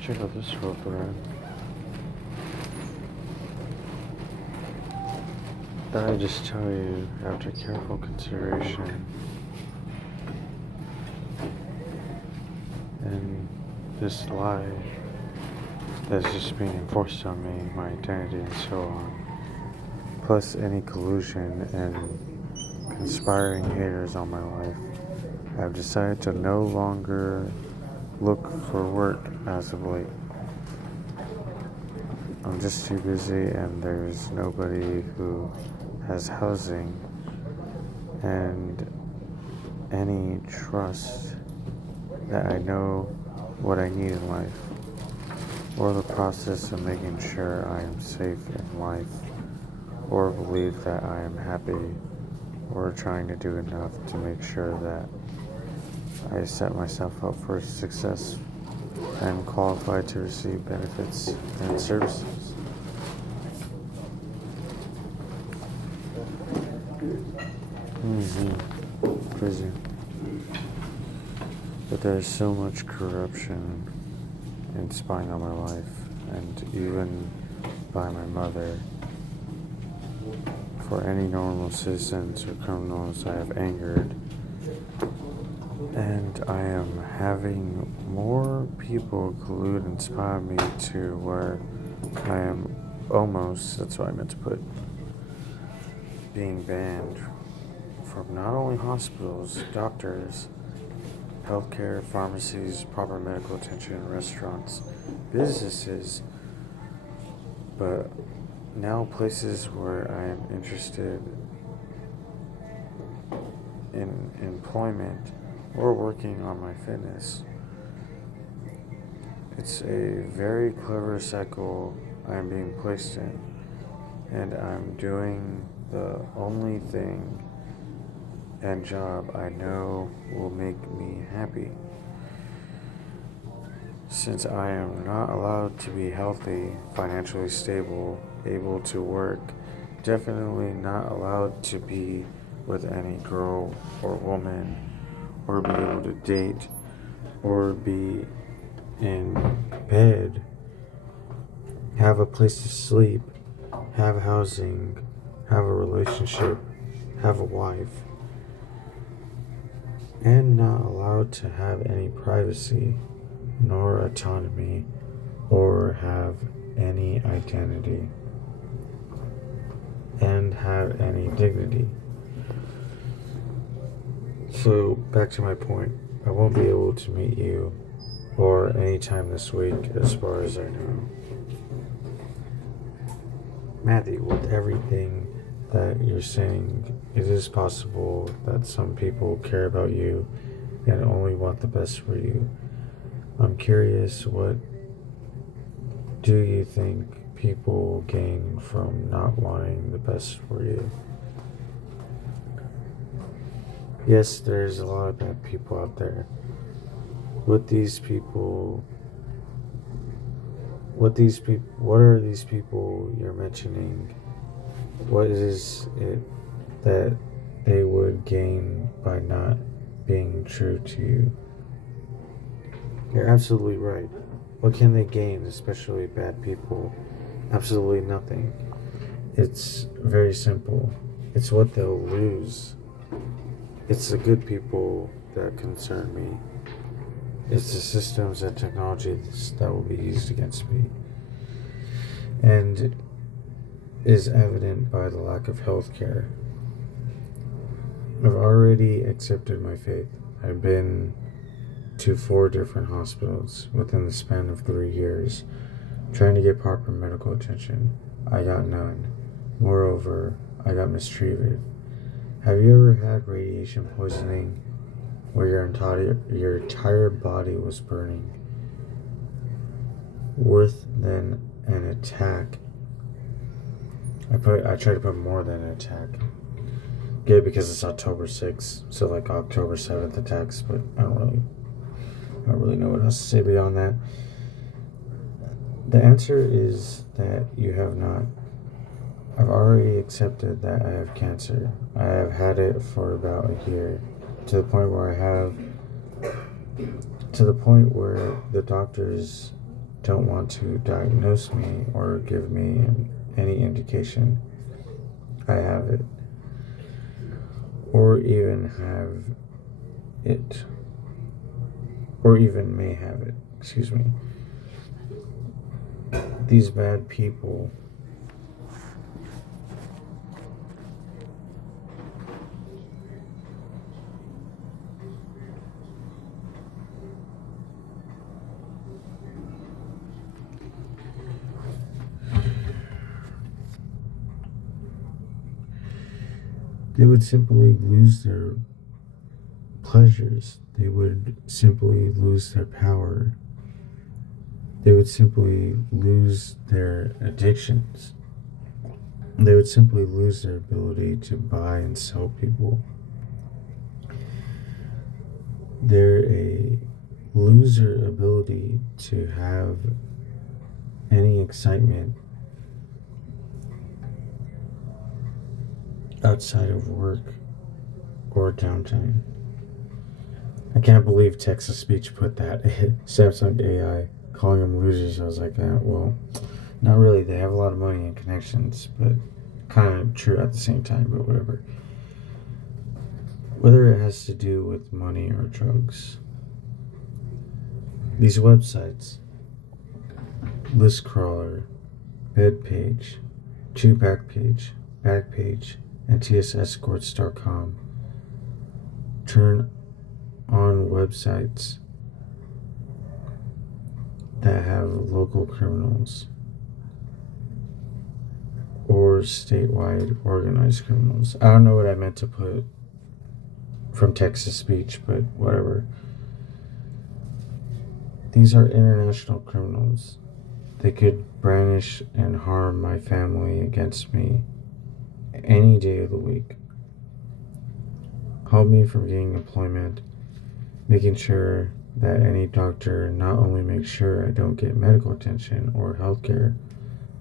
Check out this real thread. That I just tell you after careful consideration and this lie that's just being enforced on me, my identity and so on, plus any collusion and conspiring haters on my life, I've decided to no longer look for work as of late. I'm just too busy and there's nobody who has housing and any trust that I know what I need in life, or the process of making sure I am safe in life, or believe that I am happy, or trying to do enough to make sure that I set myself up for success and qualified to receive benefits and services. Crazy. But there's so much corruption and spying on my life, and even by my mother. For any normal citizens or criminals I have angered, and I am having more people collude and spy on me to where I am almost, that's what I meant to put, being banned from not only hospitals, doctors, healthcare, pharmacies, proper medical attention, restaurants, businesses, but now places where I am interested in employment or working on my fitness. It's a very clever cycle I'm being placed in, and I'm doing the only thing and job I know will make me happy. Since I am not allowed to be healthy, financially stable, able to work, definitely not allowed to be with any girl or woman, or be able to date, or be in bed, have a place to sleep, have housing, have a relationship, have a wife, and not allowed to have any privacy, nor autonomy, or have any identity, and have any dignity. So, back to my point, I won't be able to meet you or any time this week as far as I know. Matthew, with everything that you're saying, it is possible that some people care about you and only want the best for you. I'm curious, what do you think people gain from not wanting the best for you? Yes, there's a lot of bad people out there. What are these people you're mentioning? What is it that they would gain by not being true to you? You're absolutely right. What can they gain, especially bad people? Absolutely nothing. It's very simple. It's what they'll lose. It's the good people that concern me. It's the systems and technologies that will be used against me. And is evident by the lack of health care. I've already accepted my fate. I've been to 4 different hospitals within the span of 3 years, trying to get proper medical attention. I got none. Moreover, I got mistreated. Have you ever had radiation poisoning where your entire body was burning? Worse than an attack. I try to put more than an attack. Get it because it's October 6th, so like October 7th attacks, but I don't really know what else to say beyond that. The answer is that you have not. I've already accepted that I have cancer. I have had it for about a year, to the point where the doctors don't want to diagnose me or give me any indication I have it, or even have it, or even may have it. Excuse me. These bad people they would simply lose their pleasures. They would simply lose their power. They would simply lose their addictions. They would simply lose their ability to buy and sell people. They're a loser ability to have any excitement outside of work or downtime. I can't believe Texas Speech put that. Samsung AI calling them losers. I was like, well, not really. They have a lot of money and connections, but kind of true at the same time, but whatever. Whether it has to do with money or drugs, these websites, List Crawler, Bed Page, Chew Backpage, Backpage, and TSEscorts.com turn on websites that have local criminals or statewide organized criminals. I don't know what I meant to put from Texas Speech, but whatever. These are international criminals. They could brandish and harm my family against me any day of the week. Help me from getting employment, making sure that any doctor not only makes sure I don't get medical attention or health care,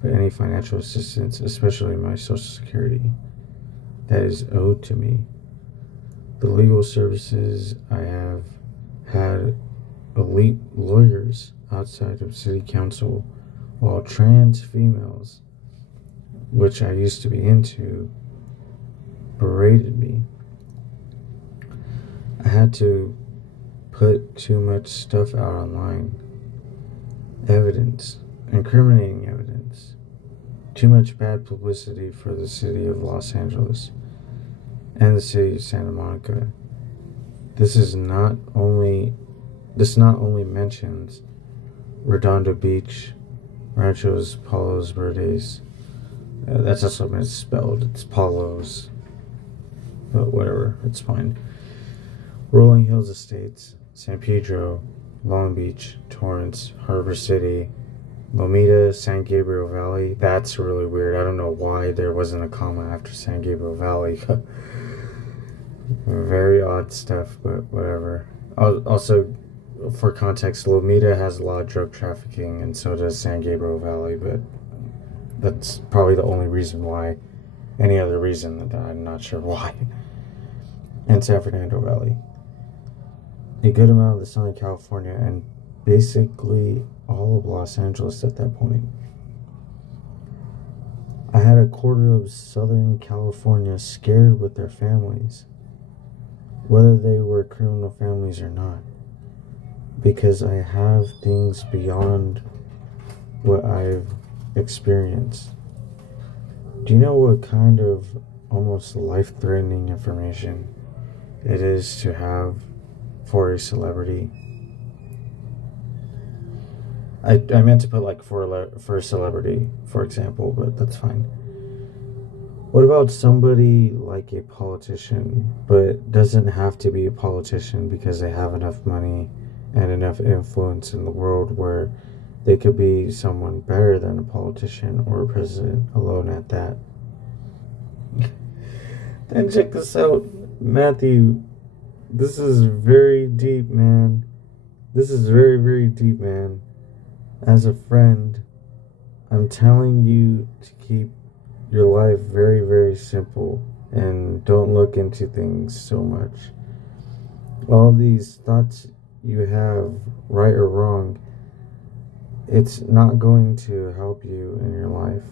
but any financial assistance, especially my Social Security, that is owed to me. The legal services I have had elite lawyers outside of city council, while trans females, which I used to be into, berated me. I had to put too much stuff out online. Evidence, incriminating evidence. Too much bad publicity for the city of Los Angeles and the city of Santa Monica. This not only mentions Redondo Beach, Ranchos Palos Verdes. That's also misspelled. It's Palos. But whatever, it's fine. Rolling Hills Estates, San Pedro, Long Beach, Torrance, Harbor City, Lomita, San Gabriel Valley. That's really weird. I don't know why there wasn't a comma after San Gabriel Valley. Very odd stuff, but whatever. Also, for context, Lomita has a lot of drug trafficking, and so does San Gabriel Valley, but that's probably the only reason why. Any other reason that I'm not sure why. And San Fernando Valley. A good amount of the Southern California, and basically all of Los Angeles at that point. I had a quarter of Southern California scared with their families, whether they were criminal families or not, because I have things beyond what I've experienced. Do you know what kind of almost life-threatening information it is to have for a celebrity? I meant to put like for a celebrity, for example, but that's fine. What about somebody like a politician, but doesn't have to be a politician because they have enough money and enough influence in the world where they could be someone better than a politician or a president alone at that? Then check this out, Matthew. This is very deep, man. This is very, very deep, man. As a friend, I'm telling you to keep your life very, very simple and don't look into things so much. All these thoughts you have, right or wrong, it's not going to help you in your life.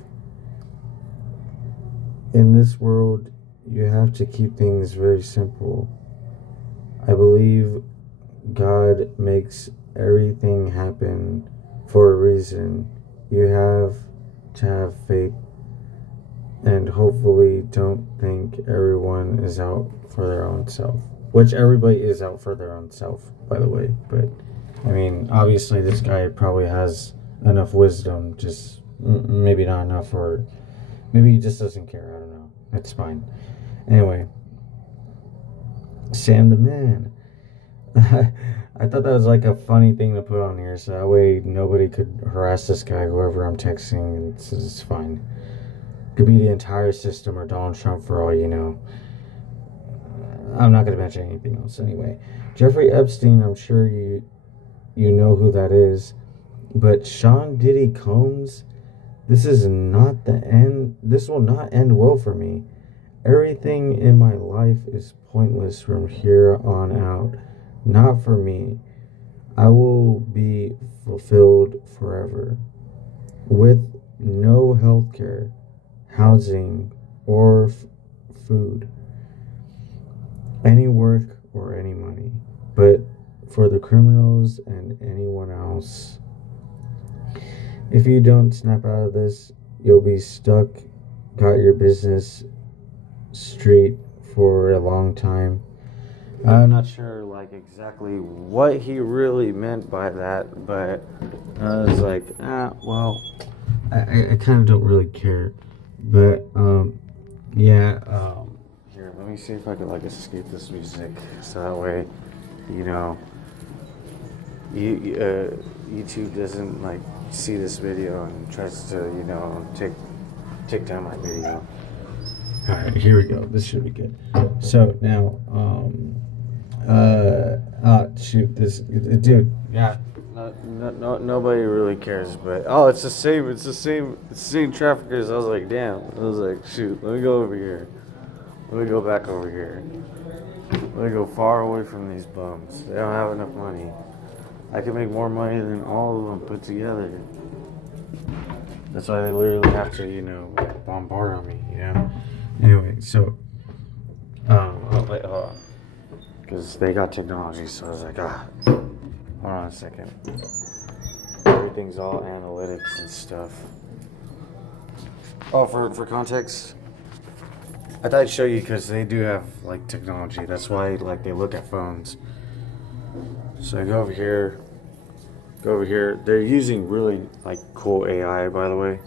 In this world, you have to keep things very simple. I believe God makes everything happen for a reason. You have to have faith and hopefully don't think everyone is out for their own self. Which everybody is out for their own self, by the way. But, I mean, obviously this guy probably has enough wisdom, just maybe not enough, or maybe he just doesn't care. I don't know. It's fine. Anyway, Sam the Man. I thought that was like a funny thing to put on here, so that way nobody could harass this guy, whoever I'm texting. It's fine. Could be the entire system or Donald Trump for all you know. I'm not going to mention anything else anyway. Jeffrey Epstein, I'm sure you know who that is. But Sean Diddy Combs, this is not the end. This will not end well for me. Everything in my life is pointless from here on out. Not for me. I will be fulfilled forever. With no health care, housing, or food. Any work or any money. But for the criminals and anyone else, if you don't snap out of this, you'll be stuck, got your business straight for a long time. I'm not sure like exactly what he really meant by that, but I was like, well, I kind of don't really care. But here, let me see if I could like escape this music, so that way, you know, YouTube doesn't like see this video and tries to, you know, take down my video. All right, here we go. This should be good. So now, shoot, this dude. Yeah, nobody really cares, but it's the same traffickers. I was like, damn. I was like, shoot, let me go over here. Let me go back over here. Let me go far away from these bums. They don't have enough money. I can make more money than all of them put together. That's why they literally have to, you know, bombard on me, you know? Anyway, so, because they got technology, so I was like, hold on a second. Everything's all analytics and stuff. Oh, for context, I thought I'd show you because they do have, like, technology. That's why, like, they look at phones. So I go over here. They're using really, like, cool AI, by the way.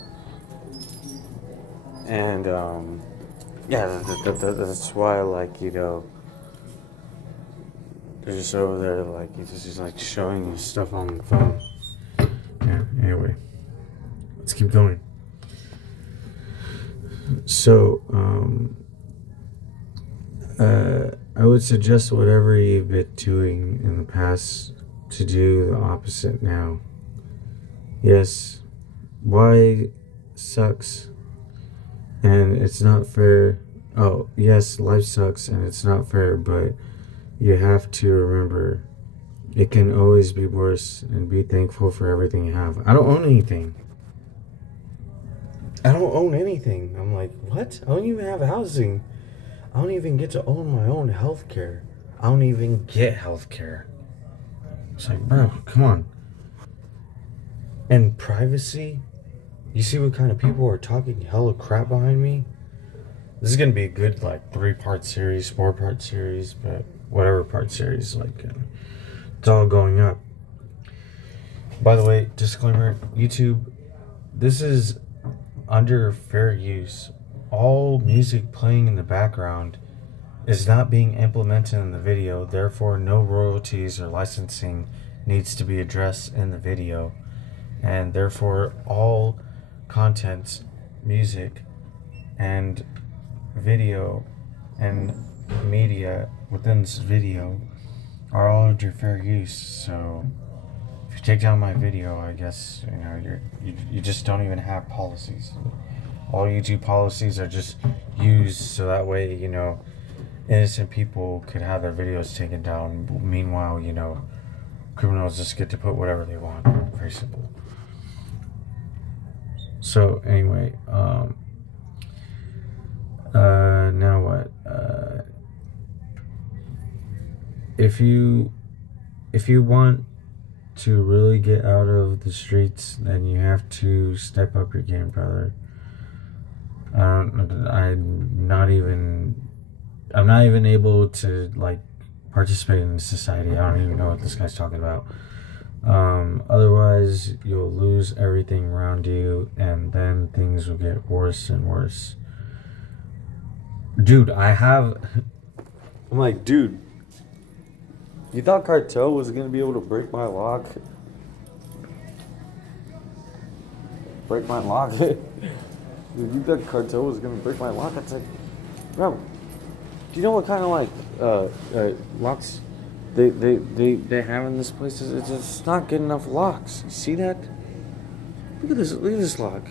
And, yeah, that's why, like, you know, they're just over there, like, he's just like, showing you stuff on the phone. Yeah, anyway. Let's keep going. So, I would suggest whatever you've been doing in the past to do the opposite now. Yes, why sucks and it's not fair. Oh, yes, life sucks and it's not fair, but you have to remember it can always be worse and be thankful for everything you have. I don't own anything. I'm like, what? I don't even have housing. I don't even get to own my own health care. I don't even get health care. It's like, bro, come on. And privacy? You see what kind of people are talking hella crap behind me? This is going to be a good, like, 3-part series, 4-part series, but whatever part series, like, it's all going up. By the way, disclaimer, YouTube, this is under fair use. All music playing in the background is not being implemented in the video, therefore no royalties or licensing needs to be addressed in the video, and therefore all content, music, and video and media within this video are all under fair use. So if you take down my video, I guess, you know, you just don't even have policies. All YouTube policies are just used so that way, you know, innocent people could have their videos taken down. Meanwhile, you know, criminals just get to put whatever they want. Very simple. So anyway, now what? If you want to really get out of the streets, then you have to step up your game, brother. I'm not even able to like participate in society. I don't even know what this guy's talking about. Otherwise, you'll lose everything around you, and then things will get worse and worse. Dude, I'm like, dude, you thought Cartel was gonna be able to break my lock? Break my lock? Dude, you thought Cartel was gonna break my lock? It's like, bro, do you know what kind of like locks they have in this place? It's just not good enough locks. You see that? Look at this lock.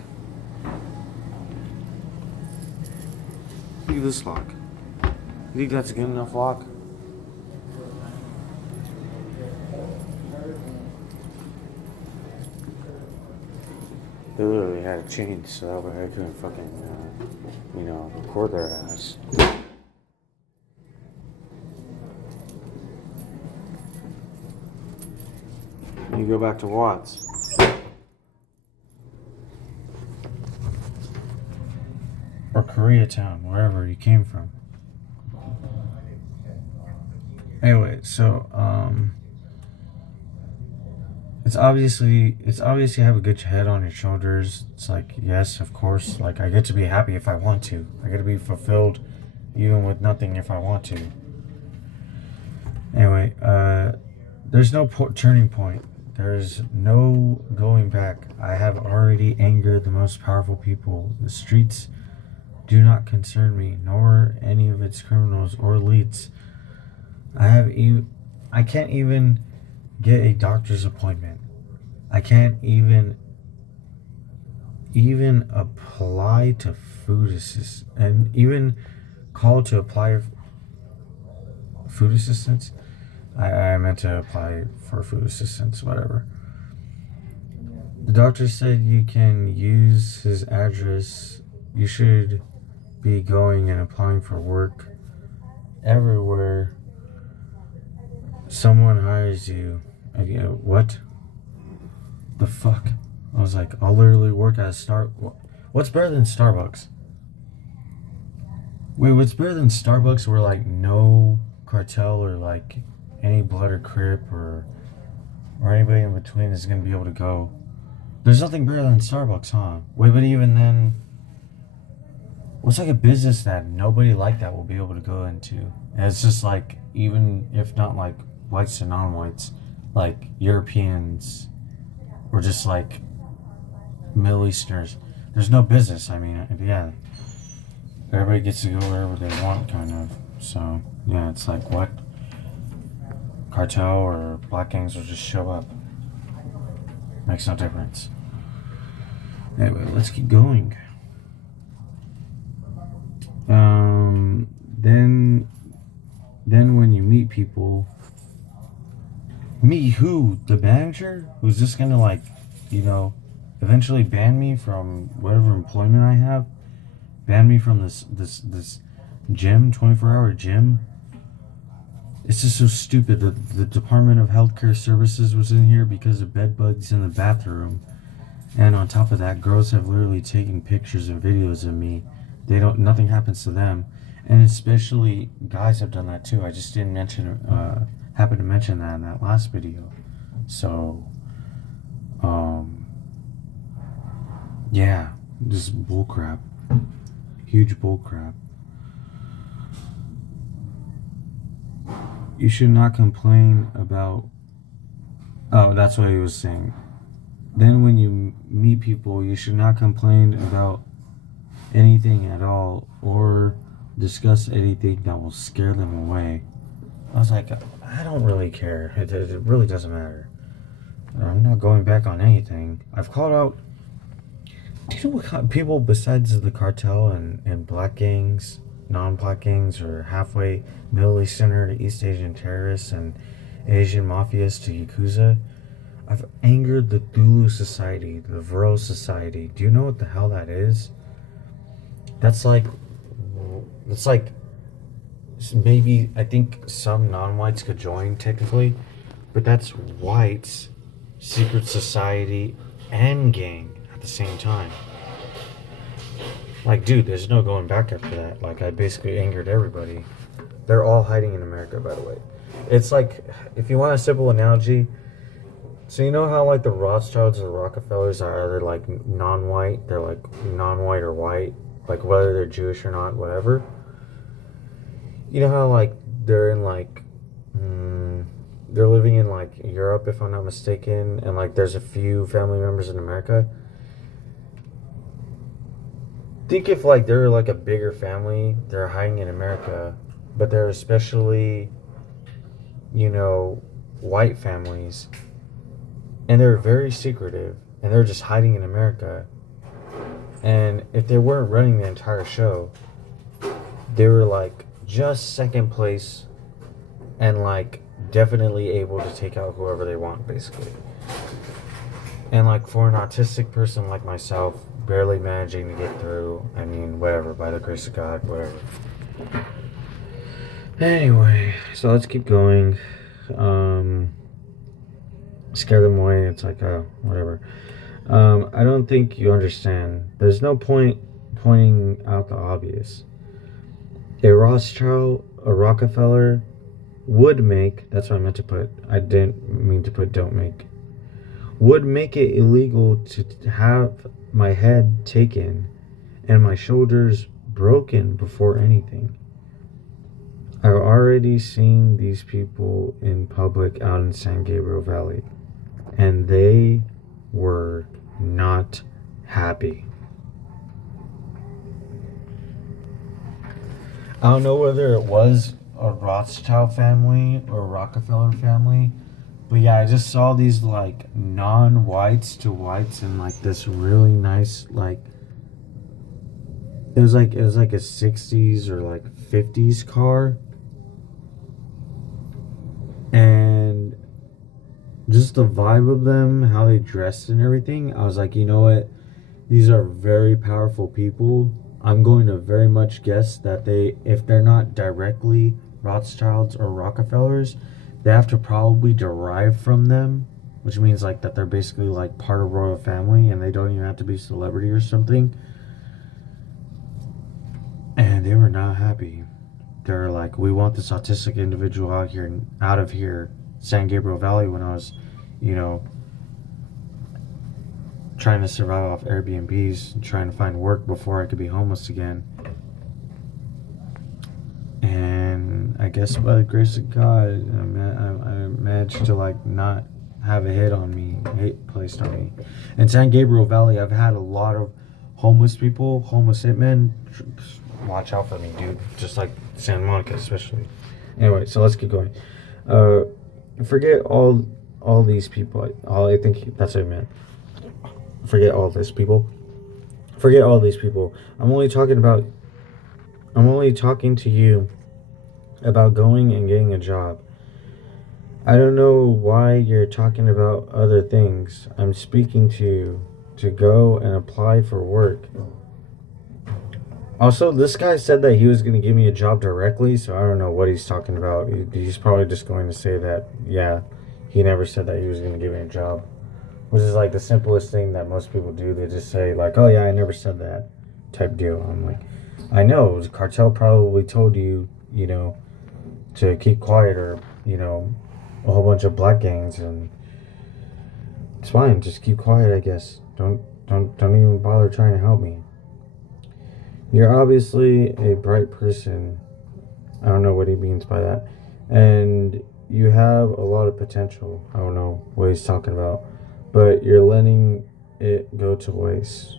Look at this lock. You think that's a good enough lock? They literally had a chain so that way I couldn't fucking, record their ass. You go back to Watts. Or Koreatown, wherever you came from. Anyway, so it's obviously you have a good head on your shoulders. It's like, yes, of course, like I get to be happy if I want to. I get to be fulfilled even with nothing if I want to. Anyway, there's no turning point. There's no going back. I have already angered the most powerful people. The streets do not concern me, nor any of its criminals or elites. I can't even get a doctor's appointment. I can't even apply to food assistance, and even call to apply food assistance. I meant to apply for food assistance, whatever. The doctor said you can use his address. You should be going and applying for work everywhere someone hires you. What the fuck? I was like, I'll literally work at what's better than Starbucks? Wait, what's better than Starbucks where like no cartel or like any blood or crip or anybody in between is gonna be able to go? There's nothing better than Starbucks, huh? Wait, but even then, what's like a business that nobody like that will be able to go into? And it's just like, even if not like whites to non-whites, like Europeans or just like Middle Easterners, there's no business. I mean, yeah, everybody gets to go wherever they want, kind of. So yeah, it's like, what? Cartel or black gangs will just show up. Makes no difference. Anyway, let's keep going. Then when you meet people, meet who? The manager? Who's just gonna like, eventually ban me from whatever employment I have? Ban me from this gym, 24-hour gym? It's just so stupid. The Department of Healthcare Services was in here because of bed bugs in the bathroom. And on top of that, girls have literally taken pictures and videos of me. Nothing happens to them. And especially guys have done that too. I just didn't happen to mention that in that last video. So, yeah, just bullcrap. Huge bullcrap. You should not complain about... Oh, that's what he was saying. Then when you meet people, you should not complain about anything at all or discuss anything that will scare them away. I was like, I don't really care. It really doesn't matter. I'm not going back on anything. I've called out... Do you know what kind of people besides the cartel and black gangs, non-black gangs, or halfway Middle Eastern to East Asian terrorists and Asian mafias to Yakuza? I've angered the Thulu Society, the Vero Society. Do you know what the hell that is? That's like, it's like maybe I think some non-whites could join technically, but that's whites, secret society, and gang at the same time. Like, dude, there's no going back after that. Like, I basically angered everybody. They're all hiding in America, by the way. It's like, if you want a simple analogy, so you know how like the Rothschilds or Rockefellers are either like non-white, they're like non-white or white, like whether they're Jewish or not, whatever. You know how like they're in like they're living in like Europe, if I'm not mistaken, and like there's a few family members in America. Think if like they're like a bigger family, they're hiding in America, but they're especially, you know, white families, and they're very secretive, and they're just hiding in America. And if they weren't running the entire show, they were like just second place and like definitely able to take out whoever they want, basically. And like for an autistic person like myself, barely managing to get through, I mean, whatever, by the grace of God, whatever. Anyway, so let's keep going. Scare them away, it's like, oh, whatever. I don't think you understand. There's no point pointing out the obvious. A Rothschild, a Rockefeller would make, that's what I meant to put, I didn't mean to put don't make, would make it illegal to have my head taken and my shoulders broken before anything. I've already seen these people in public out in San Gabriel Valley, and they were not happy. I don't know whether it was a Rothschild family or Rockefeller family, but yeah, I just saw these like non-whites to whites in like this really nice, like it was like a 60s or like 50s car, and just the vibe of them, how they dressed and everything, I was like, you know what, these are very powerful people. I'm going to very much guess that if they're not directly Rothschilds or Rockefellers, they have to probably derive from them, which means like that they're basically like part of royal family and they don't even have to be celebrity or something. And they were not happy. They're like, we want this autistic individual out of here, San Gabriel Valley, when I was, you know, trying to survive off Airbnbs and trying to find work before I could be homeless again. And I guess by the grace of God, I managed to like not have a hate placed on me. In San Gabriel Valley, I've had a lot of homeless people, homeless hitmen. Watch out for me, dude. Just like Santa Monica, especially. Anyway, so let's keep going. Forget all these people. I think that's what I meant. Forget all these people. Forget all these people. I'm only talking to you about going and getting a job. I don't know why you're talking about other things. I'm speaking to you to go and apply for work. Also, this guy said that he was going to give me a job directly, so I don't know what he's talking about. He's probably just going to say that, yeah, he never said that he was going to give me a job. Which is like the simplest thing that most people do. They just say like, oh yeah, I never said that type deal. I'm like, I know, the cartel probably told you, you know, to keep quiet, or, you know, a whole bunch of black gangs, and it's fine, just keep quiet, I guess. Don't even bother trying to help me. You're obviously a bright person. I don't know what he means by that. And you have a lot of potential. I don't know what he's talking about. But you're letting it go to waste.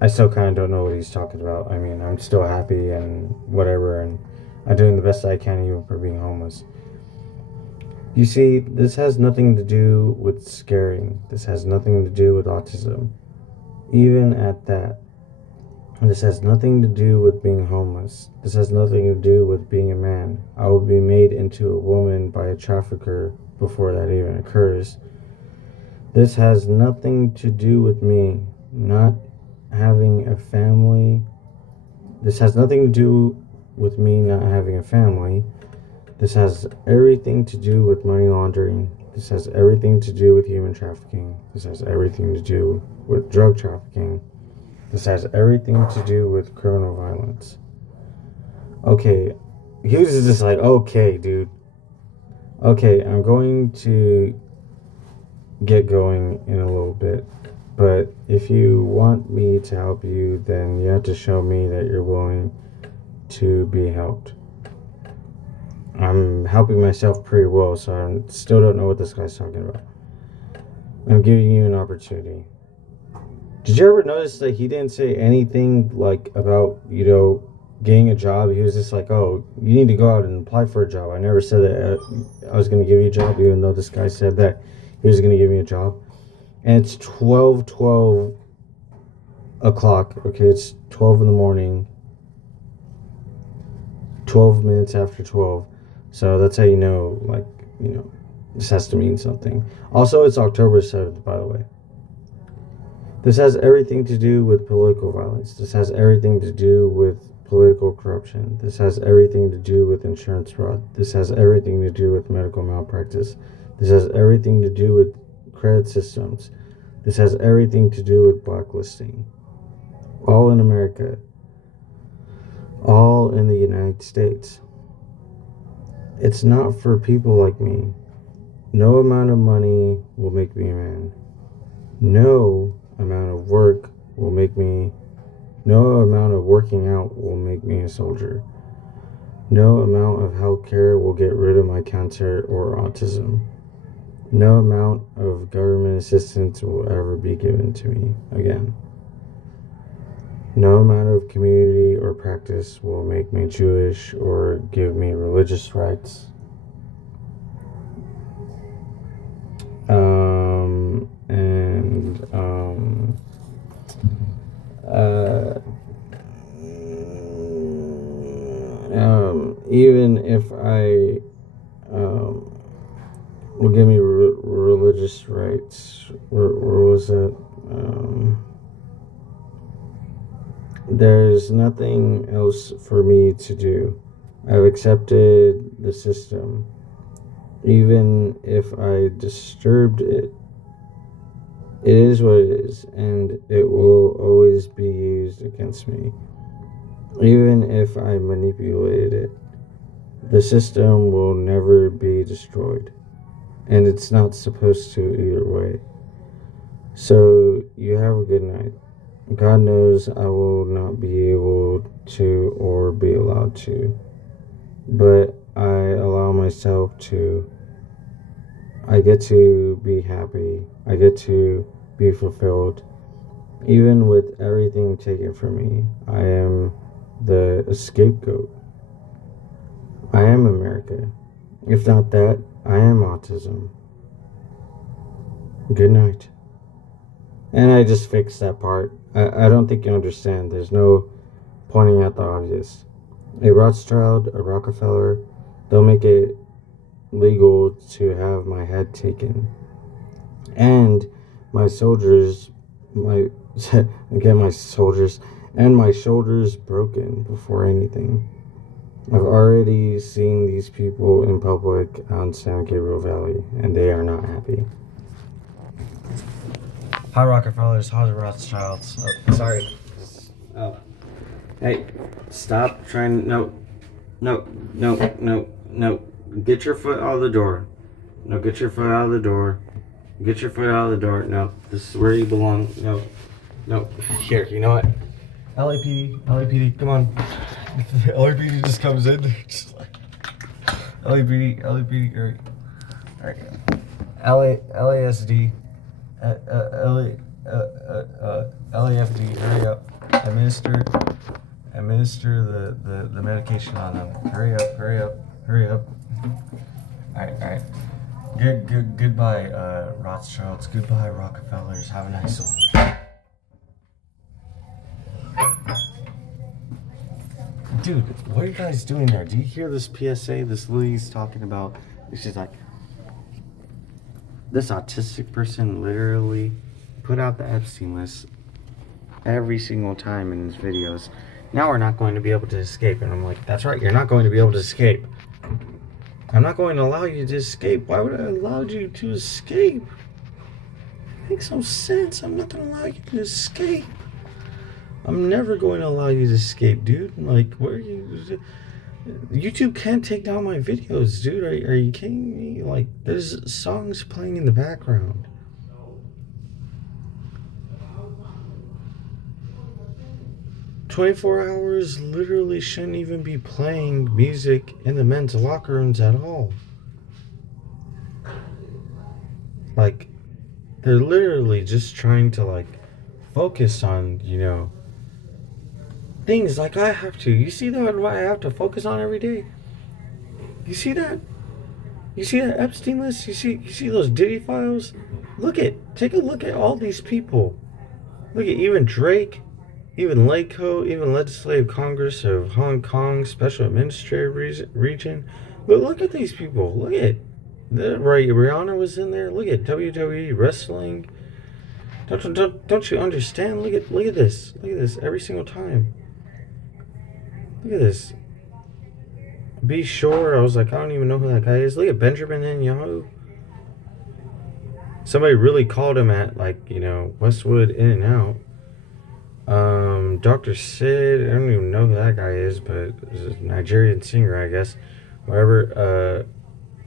I still kind of don't know what he's talking about. I mean, I'm still happy and whatever, and I'm doing the best I can even for being homeless. You see, this has nothing to do with scaring. This has nothing to do with autism. Even at that, This has nothing to do with being homeless. This has nothing to do with being a man. I will be made into a woman by a trafficker before that even occurs. This has nothing to do with me not having a family. This has nothing to do with me not having a family. This has everything to do with money laundering. This has everything to do with human trafficking. This has everything to do with drug trafficking. This has everything to do with criminal violence. Okay, he was just like, okay, dude. Okay, I'm going to get going in a little bit. But if you want me to help you, then you have to show me that you're willing to be helped. I'm helping myself pretty well, so I still don't know what this guy's talking about. I'm giving you an opportunity. Did you ever notice that he didn't say anything like about, getting a job? He was just like, oh, you need to go out and apply for a job. I never said that I was going to give you a job, even though this guy said that he was going to give me a job. And it's 12 o'clock. Okay, it's 12 in the morning. 12 minutes after 12. So that's how you know, this has to mean something. Also, it's October 7th, by the way. This has everything to do with political violence. This has everything to do with political corruption. This has everything to do with insurance fraud. This has everything to do with medical malpractice. This has everything to do with credit systems. This has everything to do with blacklisting. All in America. All in the United States. It's not for people like me. No amount of money will make me a man. No amount of work will make me... No amount of working out will make me a soldier. No amount of healthcare will get rid of my cancer or autism. No amount of government assistance will ever be given to me again. No amount of community or practice will make me Jewish or give me religious rights. Even if I will give me religious rights, where was it? There's nothing else for me to do. I've accepted the system. Even if I disturbed it, it is what it is, and it will always be used against me. Even if I manipulated it, the system will never be destroyed, and it's not supposed to either way. So, you have a good night. God knows I will not be able to or be allowed to, but I allow myself to. I get to be happy. I get to be fulfilled. Even with everything taken from me, I am the scapegoat. I am America. If not that, I am autism. Good night. And I just fixed that part. I don't think you understand. There's no pointing at the obvious. A Rothschild, a Rockefeller, they'll make it legal to have my head taken. And my soldiers, my soldiers, and my shoulders broken before anything. I've already seen these people in public on San Gabriel Valley, and they are not happy. Hi, Rockefellers. Hi, the Rothschilds. Oh, sorry. Oh. Hey, stop trying. No. Get your foot out of the door. No, get your foot out of the door. Get your foot out of the door. No, this is where you belong. No. Here, you know what? LAPD, come on. LAPD just comes in. Just like, LAPD, alright. LASD, LAFD, hurry up. Administer the medication on them. Hurry up. Alright. Goodbye, Rothschilds. Goodbye, Rockefellers. Have a nice one. dude, what are you guys doing there? Do you hear this PSA this lady's talking about? She's like, this autistic person literally put out the Epstein list every single time in his videos. Now we're not going to be able to escape. And I'm like, that's right, you're not going to be able to escape. I'm not going to allow you to escape. Why would I allow you to escape? It makes no sense. I'm not going to allow you to escape. I'm never going to allow you to escape, dude. Like, what are you... YouTube can't take down my videos, dude. Are you kidding me? Like, there's songs playing in the background. "24 hours literally shouldn't even be playing music in the men's locker rooms at all. Like, they're literally just trying to, like, focus on, you know, things like I have to. You see that what I have to focus on every day? You see that? You see that Epstein list? You see those Diddy files? Take a look at all these people. Look at even Drake, even LACO, even Legislative Congress of Hong Kong, Special Administrative Region. But look at these people. Look at right. Rihanna was in there. Look at WWE wrestling. Don't you understand? Look at this. Look at this every single time. Look at this. Be sure. I was like, I don't even know who that guy is. Look at Benjamin Netanyahu. Somebody really called him at, like, you know, Westwood In and Out. Dr. Sid. I don't even know who that guy is, but he's a Nigerian singer, I guess. Whatever.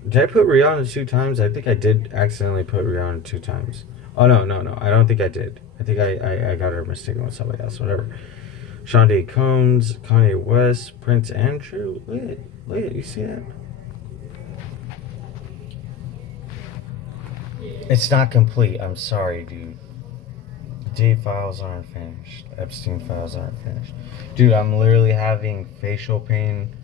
Did I put Rihanna 2 times? I think I did accidentally put Rihanna 2 times. Oh, no. I don't think I did. I think I got her mistaken with somebody else. Whatever. Shonda Combs, Kanye West, Prince Andrew. Look at, you see that? It's not complete. I'm sorry, dude. D files aren't finished. Epstein files aren't finished. Dude, I'm literally having facial pain.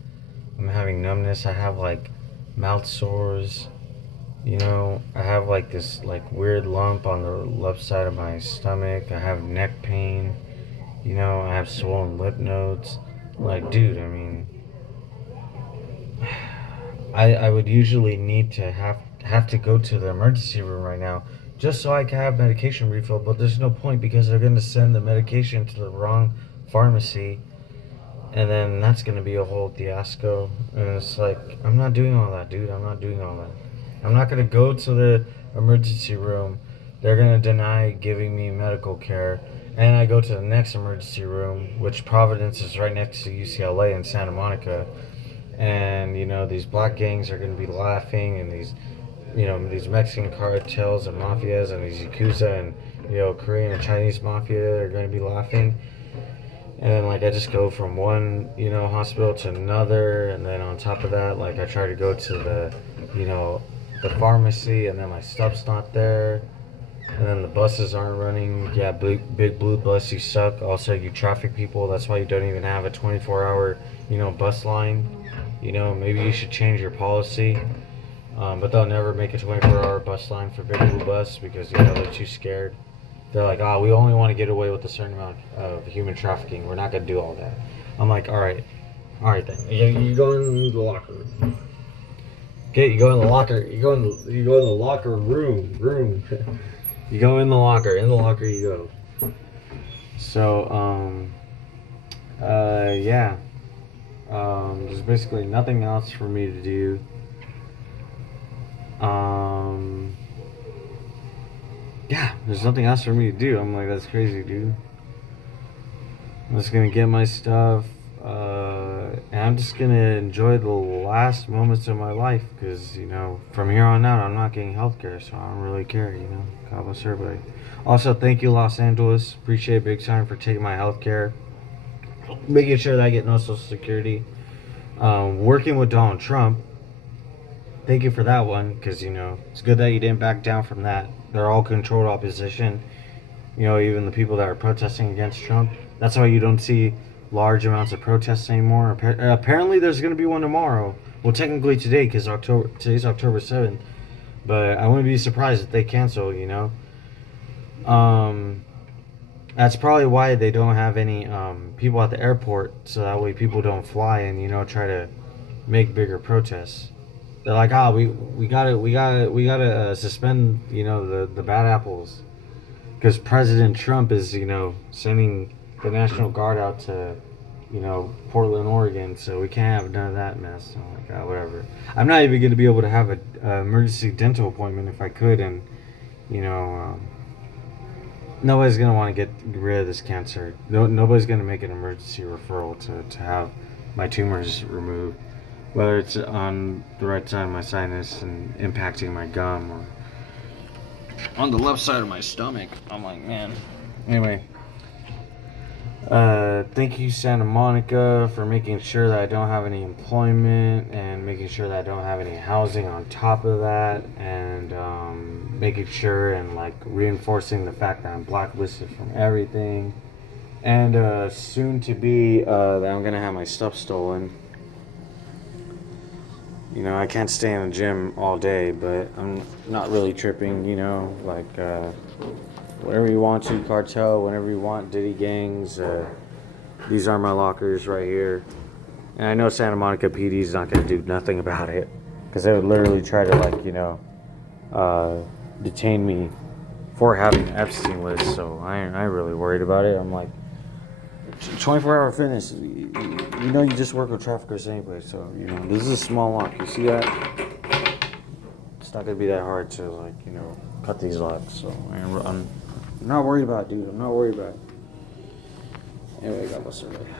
I'm having numbness. I have, like, mouth sores. You know, I have, like, this, like, weird lump on the left side of my stomach. I have neck pain. You know, I have swollen lip nodes. Like, dude, I mean, I would usually need to have to go to the emergency room right now just so I can have medication refill, but there's no point because they're going to send the medication to the wrong pharmacy, and then that's going to be a whole fiasco. And it's like, I'm not doing all that, dude. I'm not doing all that. I'm not going to go to the emergency room. They're going to deny giving me medical care. And I go to the next emergency room, which Providence is right next to UCLA in Santa Monica. And, you know, these black gangs are going to be laughing, and these, you know, these Mexican cartels and mafias and these Yakuza and, you know, Korean and Chinese mafia are going to be laughing. And then, like, I just go from one, you know, hospital to another. And then on top of that, like, I try to go to the, you know, the pharmacy, and then my stuff's not there. And then the buses aren't running. Yeah, big blue bus, you suck. Also, you traffic people. That's why you don't even have a 24-hour, you know, bus line. You know, maybe you should change your policy. But they'll never make a 24-hour bus line for Big Blue Bus because, you know, they're too scared. They're like, oh, we only want to get away with a certain amount of human trafficking. We're not going to do all that. I'm like, all right then. You go in the locker room. Okay, you go in the locker. You go in the locker room. You go in the locker. In the locker you go. So, yeah. There's basically nothing else for me to do. Yeah, there's nothing else for me to do. I'm like, that's crazy, dude. I'm just gonna get my stuff, and I'm just gonna enjoy the last moments of my life, because, you know, from here on out, I'm not getting healthcare, so I don't really care, you know. God bless everybody. Also, thank you, Los Angeles. Appreciate it big time for taking my healthcare, making sure that I get no Social Security. Working with Donald Trump. Thank you for that one, because, you know, it's good that you didn't back down from that. They're all controlled opposition. You know, even the people that are protesting against Trump. That's why you don't see large amounts of protests anymore. Apparently, there's going to be one tomorrow. Well, technically today, because today's October 7th. But I wouldn't be surprised if they cancel, you know. That's probably why they don't have any people at the airport, so that way people don't fly and try to make bigger protests. They're like, we gotta suspend the bad apples because President Trump is sending the National Guard out to Portland, Oregon, so we can't have none of that mess. So I'm like, whatever. I'm not even gonna be able to have a emergency dental appointment if I could, and you know. Nobody's gonna want to get rid of this cancer. Nobody's gonna make an emergency referral to have my tumors removed, whether it's on the right side of my sinus and impacting my gum or on the left side of my stomach. I'm like, man. Anyway, thank you, Santa Monica, for making sure that I don't have any employment and making sure that I don't have any housing on top of that, and making sure and like reinforcing the fact that I'm blacklisted from everything, and soon to be that I'm gonna have my stuff stolen. I can't stay in the gym all day, but I'm not really tripping. Whatever you want to, cartel, whenever you want, Diddy gangs. These are my lockers right here. And I know Santa Monica PD is not going to do nothing about it, because they would literally try to, detain me for having an Epstein list. So I ain't really worried about it. I'm like, 24-hour fitness. You just work with traffickers anyway. So, this is a small lock. You see that? It's not going to be that hard to, cut these locks. So I'm not worried about it, dude. I'm not worried about it. Anyway, God bless everybody.